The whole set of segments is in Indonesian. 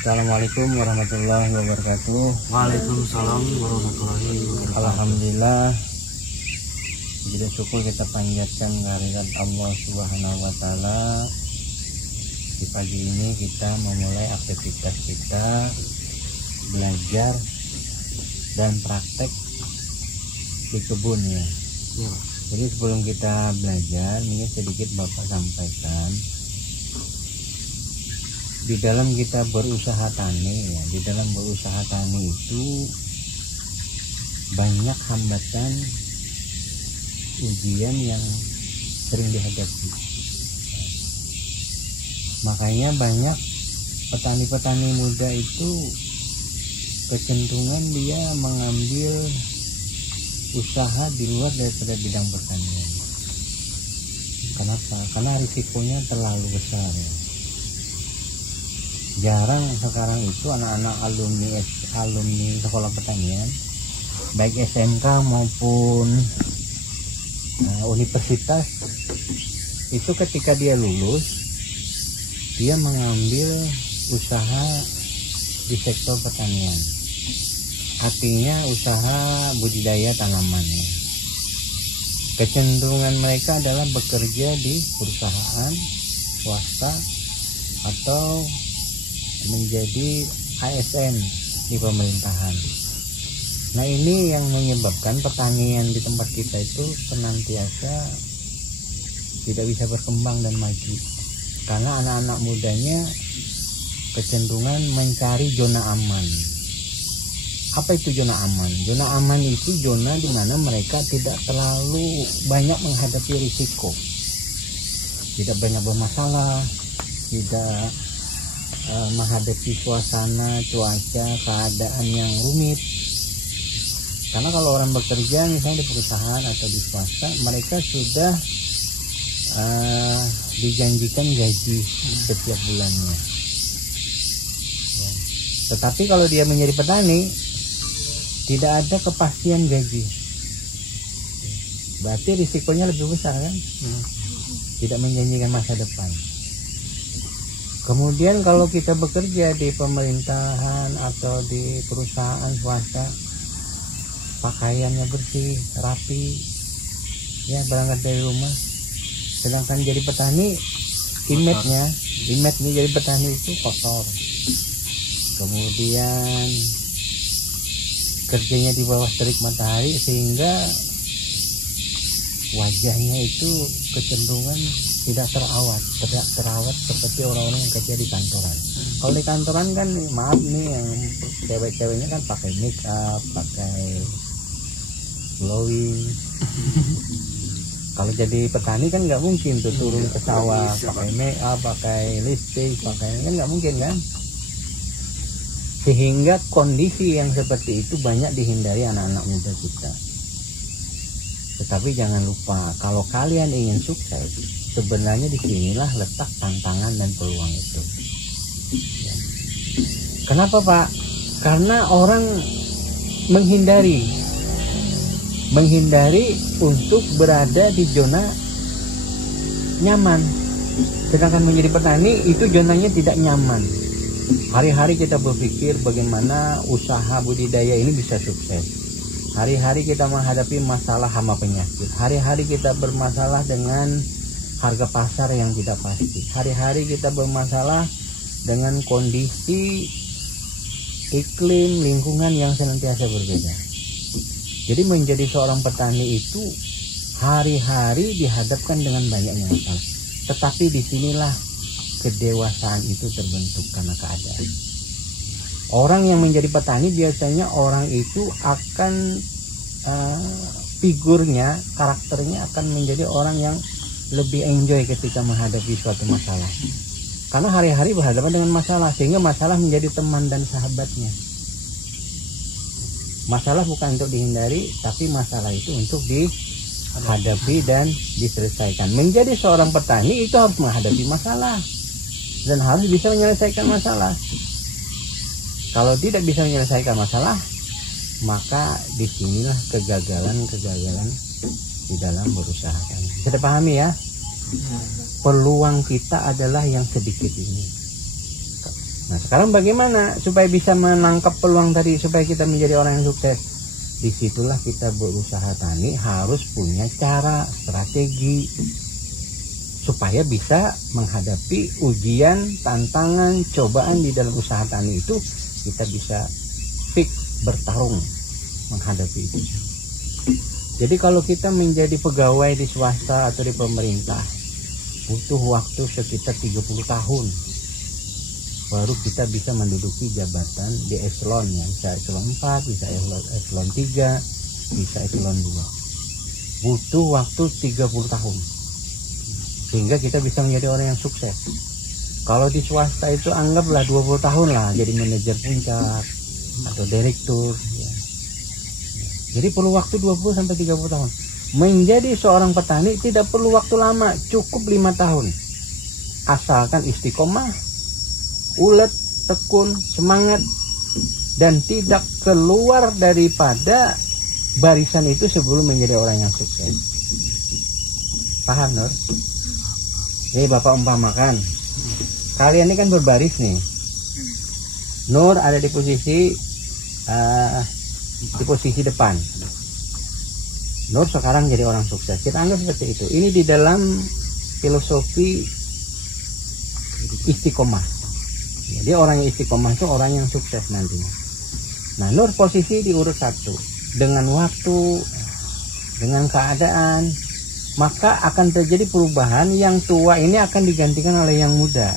Assalamualaikum warahmatullahi wabarakatuh. Waalaikumsalam warahmatullahi wabarakatuh. Alhamdulillah, puji dan syukur kita panjatkan kehadirat Allah Subhanahu wa taala. Di pagi ini kita memulai aktivitas kita belajar dan praktek di kebun ya. Jadi sebelum kita belajar, ini sedikit Bapak sampaikan. Di dalam kita berusaha tani ya, di dalam berusaha tani itu banyak hambatan, ujian yang sering dihadapi. Makanya banyak petani-petani muda itu kecenderungan dia mengambil usaha di luar daripada bidang pertanian. Kenapa? Karena risikonya terlalu besar ya. Jarang sekarang itu anak-anak alumni sekolah pertanian, baik SMK maupun universitas, itu ketika dia lulus dia mengambil usaha di sektor pertanian, artinya usaha budidaya tanaman ya. Kecenderungan mereka adalah bekerja di perusahaan swasta atau menjadi ASN di pemerintahan. Nah, ini yang menyebabkan pertanian di tempat kita itu senantiasa tidak bisa berkembang dan maju, karena anak-anak mudanya kecenderungan mencari zona aman. Apa itu zona aman? Zona aman itu zona di mana mereka tidak terlalu banyak menghadapi risiko, tidak banyak bermasalah, tidak menghadapi suasana, cuaca, keadaan yang rumit. Karena kalau orang bekerja misalnya di perusahaan atau di swasta, mereka sudah dijanjikan gaji setiap bulannya ya. Tetapi kalau dia menjadi petani, tidak ada kepastian gaji, berarti risikonya lebih besar kan, tidak menjanjikan masa depan. Kemudian kalau kita bekerja di pemerintahan atau di perusahaan swasta, pakaiannya bersih, rapi, ya berangkat dari rumah. Sedangkan jadi petani, image-nya jadi petani itu kotor. Kemudian kerjanya di bawah terik matahari, sehingga wajahnya itu kecenderungan tidak terawat seperti orang-orang yang kerja di kantoran. Kalau di kantoran kan, maaf nih, yang cewek-ceweknya kan pakai make up, pakai glowing. Kalau jadi petani kan nggak mungkin tuh turun ke sawah pakai make up, pakai lipstick, pakai, kan nggak mungkin kan. Sehingga kondisi yang seperti itu banyak dihindari anak-anak muda kita. Tetapi jangan lupa, kalau kalian ingin sukses, sebenarnya disinilah letak tantangan dan peluang itu. Ya. Kenapa Pak? Karena orang menghindari untuk berada di zona nyaman. Sedangkan menjadi petani itu zonanya tidak nyaman. Hari-hari kita berpikir bagaimana usaha budidaya ini bisa sukses. Hari-hari kita menghadapi masalah hama penyakit. Hari-hari kita bermasalah dengan harga pasar yang tidak pasti. Hari-hari kita bermasalah dengan kondisi iklim, lingkungan yang senantiasa berbeda. Jadi menjadi seorang petani itu hari-hari dihadapkan dengan banyaknya masalah. Tetapi disinilah kedewasaan itu terbentuk karena keadaan. Orang yang menjadi petani biasanya orang itu akan figurnya, karakternya akan menjadi orang yang lebih enjoy ketika menghadapi suatu masalah. Karena hari-hari berhadapan dengan masalah, sehingga masalah menjadi teman dan sahabatnya. Masalah bukan untuk dihindari, tapi masalah itu untuk dihadapi dan diselesaikan. Menjadi seorang petani itu harus menghadapi masalah dan harus bisa menyelesaikan masalah. Kalau tidak bisa menyelesaikan masalah, maka disinilah kegagalan di dalam berusaha. Bisa dipahami ya? Peluang kita adalah yang sedikit ini. Nah sekarang bagaimana supaya bisa menangkap peluang tadi supaya kita menjadi orang yang sukses? Disitulah kita berusaha tani harus punya cara, strategi supaya bisa menghadapi ujian, tantangan, cobaan di dalam usaha tani itu kita bisa fix bertarung menghadapi itu. Jadi kalau kita menjadi pegawai di swasta atau di pemerintah butuh waktu sekitar 30 tahun baru kita bisa menduduki jabatan di eselon ya, bisa eselon 4, bisa eselon 3, bisa eselon 2. Butuh waktu 30 tahun. Sehingga kita bisa menjadi orang yang sukses. Kalau di swasta itu anggaplah 20 tahun lah jadi manajer puncak atau direktur ya. Jadi perlu waktu 20 sampai 30 tahun. Menjadi seorang petani tidak perlu waktu lama, cukup 5 tahun. Asalkan istiqomah, ulet, tekun, semangat, dan tidak keluar daripada barisan itu sebelum menjadi orang yang sukses. Paham, Nur? Jadi Bapak umpamakan, kalian ini kan berbaris nih. Nur ada di posisi depan. Nur sekarang jadi orang sukses. Kita anggap seperti itu. Ini di dalam filosofi istiqomah. Jadi orang yang istiqomah itu orang yang sukses nantinya. Nah, Nur posisi di urut 1. Dengan waktu, dengan keadaan, maka akan terjadi perubahan. Yang tua ini akan digantikan oleh yang muda.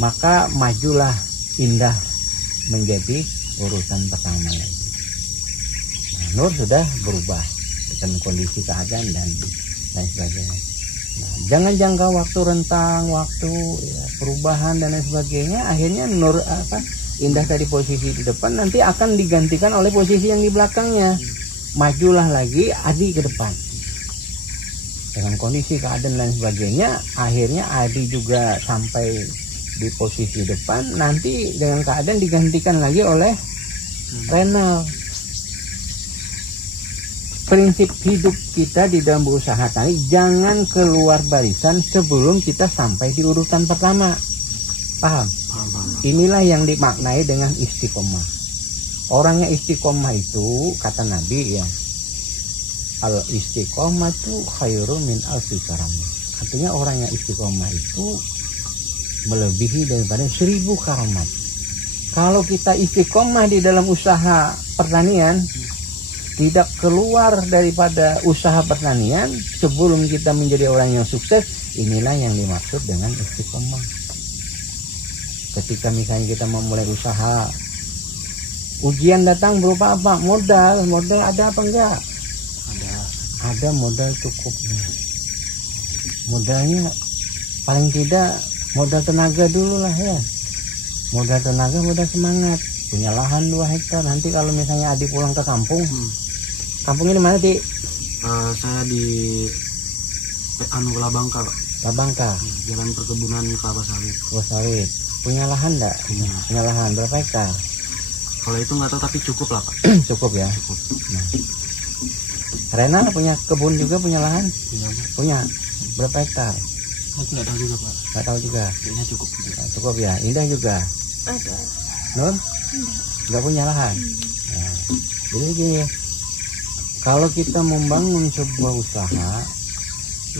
Maka majulah Indah menjadi urutan pertama lagi. Nah, Nur sudah berubah dengan kondisi keadaan dan lain sebagainya. Nah, jangan jangka waktu rentang waktu ya, perubahan dan lain sebagainya. Akhirnya Nur Indah dari posisi di depan nanti akan digantikan oleh posisi yang di belakangnya. Majulah lagi Adi ke depan. Dengan kondisi keadaan dan lain sebagainya, akhirnya Adi juga sampai di posisi depan, nanti dengan keadaan digantikan lagi oleh Renal. Prinsip hidup kita di dalam berusaha tani, jangan keluar barisan sebelum kita sampai di urutan pertama. Paham? Inilah yang dimaknai dengan istiqomah. Orang yang istiqomah itu, kata Nabi ya, al istiqomah itu khairun min alfi karam. Artinya orang yang istiqomah itu melebihi daripada 1000 karamat. Kalau kita istiqomah di dalam usaha pertanian, tidak keluar daripada usaha pertanian sebelum kita menjadi orang yang sukses, inilah yang dimaksud dengan istiqomah. Ketika misalnya kita memulai usaha, ujian datang berupa apa? Modal ada apa enggak? Ada modal cukupnya. Modalnya paling tidak modal tenaga dulu lah ya. Modal tenaga, modal semangat. Punya lahan 2 hektar. Nanti kalau misalnya Adi pulang ke kampung, kampungnya di mana, Di? Saya di Labangka, Pak. Labangka. Jalan perkebunan kelapa sawit. Kelapa sawit. Punya lahan enggak? Punya lahan berapa hektar? Kalau itu nggak tahu, tapi cukup lah, Pak. Cukup ya. Cukup. Nah. Rena punya kebun juga, punya lahan? Punya. Berapa hektar? Aku nggak tahu juga, Pak. Nggak tahu juga. Kayaknya cukup. Nah, cukup ya. Indah juga. Ada. Nur? Nggak punya lahan. Nah, jadi gini, kalau kita membangun sebuah usaha,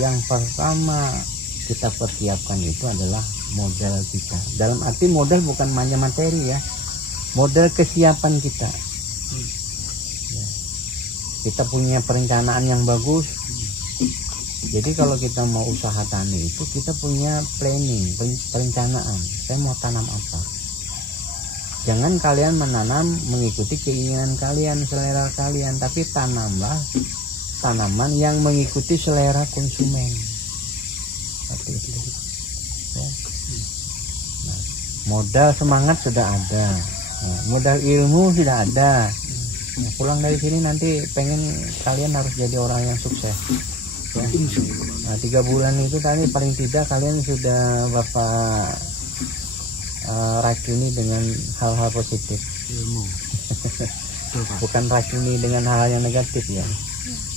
yang pertama kita persiapkan itu adalah modal kita. Dalam arti modal bukan hanya materi ya, modal kesiapan kita. Ya. Kita punya perencanaan yang bagus. Jadi kalau kita mau usaha tani itu kita punya planning, perencanaan. Saya mau tanam apa? Jangan kalian menanam mengikuti keinginan kalian, selera kalian, tapi tanamlah tanaman yang mengikuti selera konsumen. Seperti itu. Ya. Nah, modal semangat sudah ada, nah, modal ilmu sudah ada. Nah, pulang dari sini nanti pengen kalian harus jadi orang yang sukses. Ya. Nah, 3 bulan itu tadi paling tidak kalian sudah Bapak racuni dengan hal-hal positif. Ilmu. Bukan racuni dengan hal yang negatif ya.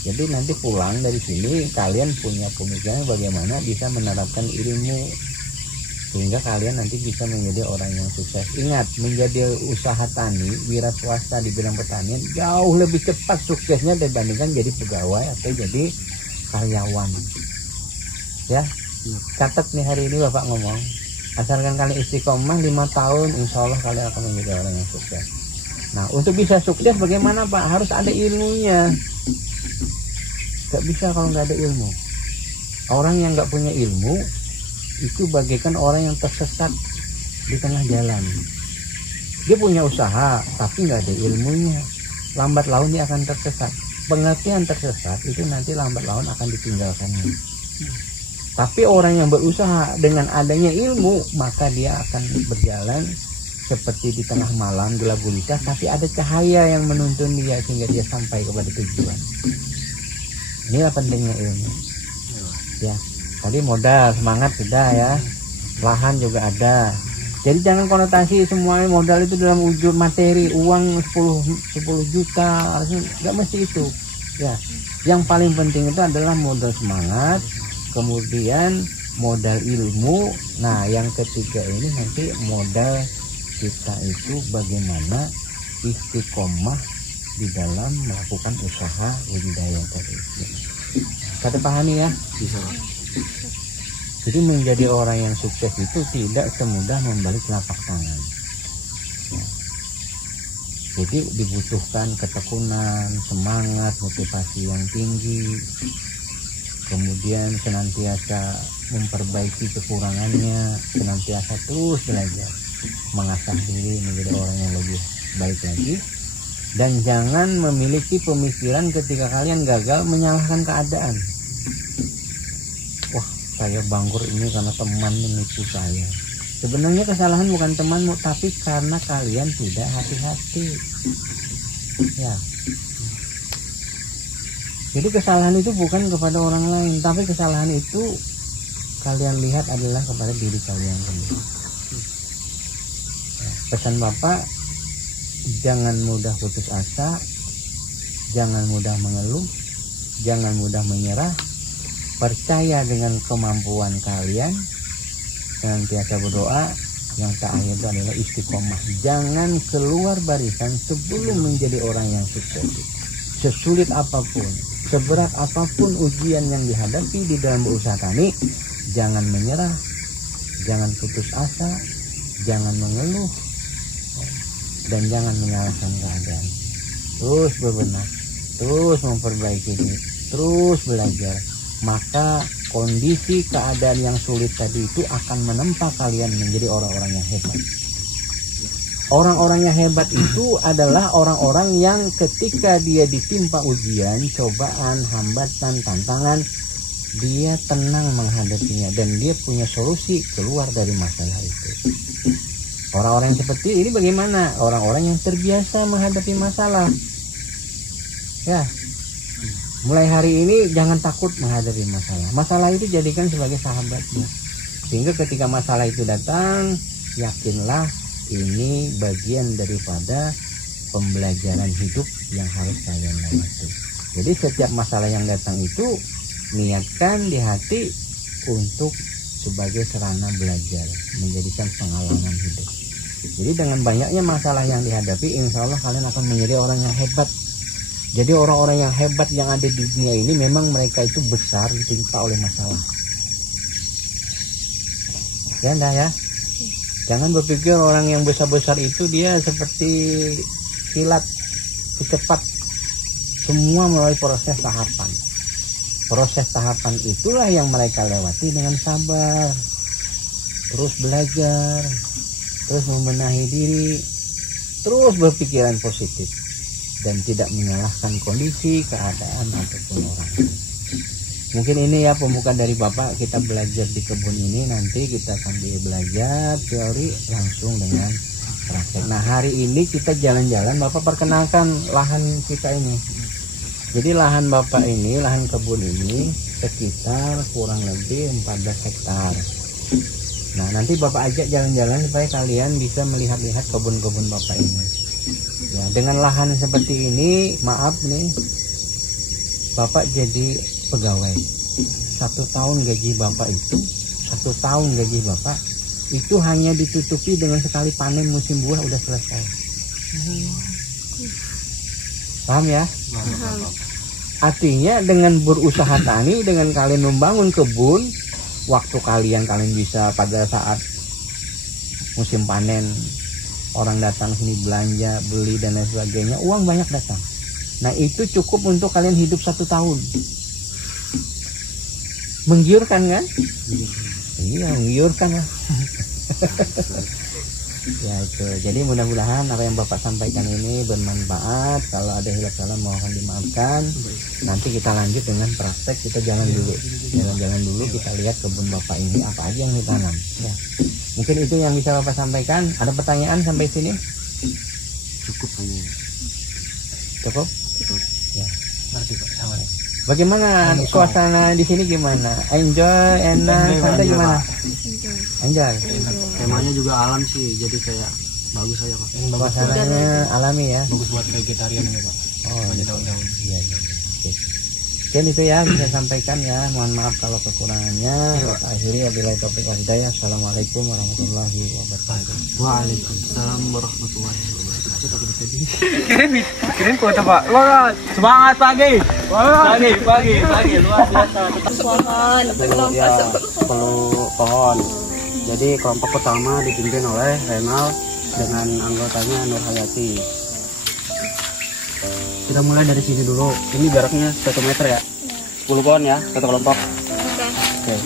Jadi nanti pulang dari sini kalian punya pemikiran bagaimana bisa menerapkan ilmu sehingga kalian nanti bisa menjadi orang yang sukses. Ingat, menjadi usaha tani, wira swasta di bidang pertanian jauh lebih cepat suksesnya dibandingkan jadi pegawai atau jadi karyawan. Ya, catat nih hari ini Bapak ngomong, asalkan kalian istiqomah 5 tahun, insya Allah kalian akan menjadi orang yang sukses. Nah, untuk bisa sukses bagaimana Pak? Harus ada ilmunya. Gak bisa kalau nggak ada ilmu. Orang yang nggak punya ilmu itu bagaikan orang yang tersesat di tengah jalan. Dia punya usaha tapi nggak ada ilmunya, lambat laun dia akan tersesat. Pengertian tersesat itu nanti lambat laun akan ditinggalkannya. Tapi orang yang berusaha dengan adanya ilmu, maka dia akan berjalan seperti di tengah malam gelap gulita, tapi ada cahaya yang menuntun dia sehingga dia sampai kepada tujuan. Inilah pentingnya ilmu. Ya, tadi modal, semangat sudah ya, lahan juga ada. Jadi jangan konotasi semuanya modal itu dalam wujud materi, uang 10 juta, nggak mesti itu. Ya, yang paling penting itu adalah modal semangat, kemudian modal ilmu. Nah, yang ketiga ini nanti modal kita itu bagaimana istiqomah di dalam melakukan usaha budidaya tadi. Kata pahami ya? Bisa. Jadi menjadi orang yang sukses itu tidak semudah membalik telapak tangan. Ya. Jadi dibutuhkan ketekunan, semangat, motivasi yang tinggi, kemudian senantiasa memperbaiki kekurangannya, senantiasa terus belajar, mengasah diri menjadi orang yang lebih baik lagi. Dan jangan memiliki pemikiran ketika kalian gagal menyalahkan keadaan. Wah, saya bangkrut ini karena teman menipu saya. Sebenarnya kesalahan bukan temanmu, tapi karena kalian tidak hati-hati. Ya. Jadi kesalahan itu bukan kepada orang lain, tapi kesalahan itu kalian lihat adalah kepada diri kalian sendiri. Ya. Pesan Bapak, jangan mudah putus asa, jangan mudah mengeluh, jangan mudah menyerah. Percaya dengan kemampuan kalian, senantiasa berdoa. Yang terakhir itu adalah istiqomah. Jangan keluar barisan sebelum menjadi orang yang sukses. Sesulit apapun, seberat apapun ujian yang dihadapi di dalam berusaha tani, jangan menyerah, jangan putus asa, jangan mengeluh, dan jangan menyalahkan keadaan. Terus berbenah, terus memperbaiki diri, terus belajar. Maka kondisi keadaan yang sulit tadi itu akan menempa kalian menjadi orang-orang yang hebat. Orang-orang yang hebat itu adalah orang-orang yang ketika dia ditimpa ujian, cobaan, hambatan, tantangan, dia tenang menghadapinya dan dia punya solusi keluar dari masalah itu. Orang-orang yang seperti ini bagaimana? Orang-orang yang terbiasa menghadapi masalah. Ya. Mulai hari ini jangan takut menghadapi masalah. Masalah itu jadikan sebagai sahabatmu. Sehingga ketika masalah itu datang, yakinlah ini bagian daripada pembelajaran hidup yang harus kalian lewati. Jadi setiap masalah yang datang itu niatkan di hati untuk sebagai sarana belajar, menjadikan pengalaman hidup. Jadi dengan banyaknya masalah yang dihadapi, insya Allah kalian akan menjadi orang yang hebat. Jadi orang-orang yang hebat yang ada di dunia ini memang mereka itu besar ditimpa oleh masalah. Ya enggak ya? Jangan berpikir orang yang besar-besar itu dia seperti kilat, cepat. Semua melalui proses tahapan. Proses tahapan itulah yang mereka lewati dengan sabar. Terus belajar, terus membenahi diri, terus berpikiran positif. Dan tidak menyalahkan kondisi, keadaan, ataupun orang. Mungkin ini ya pembukaan dari Bapak, kita belajar di kebun ini, nanti kita sambil belajar teori langsung dengan praktek. Nah hari ini kita jalan-jalan, Bapak perkenalkan lahan kita ini. Jadi lahan Bapak ini, lahan kebun ini sekitar kurang lebih 14 hektar. Nah nanti Bapak ajak jalan-jalan supaya kalian bisa melihat-lihat kebun-kebun Bapak ini. Ya, dengan lahan seperti ini, maaf nih, Bapak jadi pegawai. 1 tahun gaji Bapak itu, 1 tahun gaji Bapak itu hanya ditutupi dengan sekali panen musim buah udah selesai. Paham ya? Artinya dengan berusaha tani, dengan kalian membangun kebun, waktu kalian bisa pada saat musim panen, orang datang sini belanja, beli dan lain sebagainya, uang banyak datang. Nah itu cukup untuk kalian hidup 1 tahun. Menggiurkan kan? Iya, menggiurkan lah. Ya itu. Jadi mudah-mudahan apa yang Bapak sampaikan ini bermanfaat. Kalau ada hilaf salah mohon dimaafkan. Nanti kita lanjut dengan praktek. Kita jalan dulu. Jalan-jalan dulu kita lihat kebun Bapak ini apa aja yang ditanam. Ya. Mungkin itu yang bisa Bapak sampaikan. Ada pertanyaan sampai sini? Cukup hanya. Cukup? Cukup. Ya. Ngerti Pak, sama. Bagaimana suasana di sini gimana? Enjoy, enak, santai gimana? Enjoy. Temanya juga alam sih, jadi kayak bagus aja Pak. Suasananya alami ya. Bagus buat vegetarian ya Pak. Oh, banyak daun-daun. Iya. Oke. Mungkin itu ya bisa sampaikan ya. Mohon maaf kalau kekurangannya. Kita akhiri wabillahi taufiq wal hidayah. Assalamualaikum warahmatullahi wabarakatuh. Waalaikumsalam warahmatullahi wabarakatuh. Kirim kuota Pak. Wah, semangat pagi. Pagi luar biasa. Ya, 10 pohon. Jadi kelompok pertama dipimpin oleh Renal dengan anggotanya Nur Hayati. Kita mulai dari sini dulu. Ini jaraknya 1 meter ya. 10 pohon ya, satu kelompok. Oke.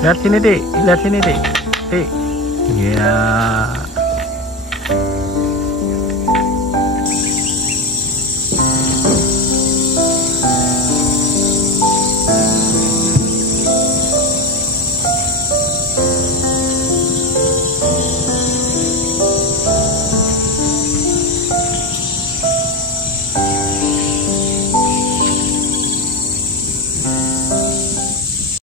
Lihat sini, Dik. Lihat sini, Dik. Iya.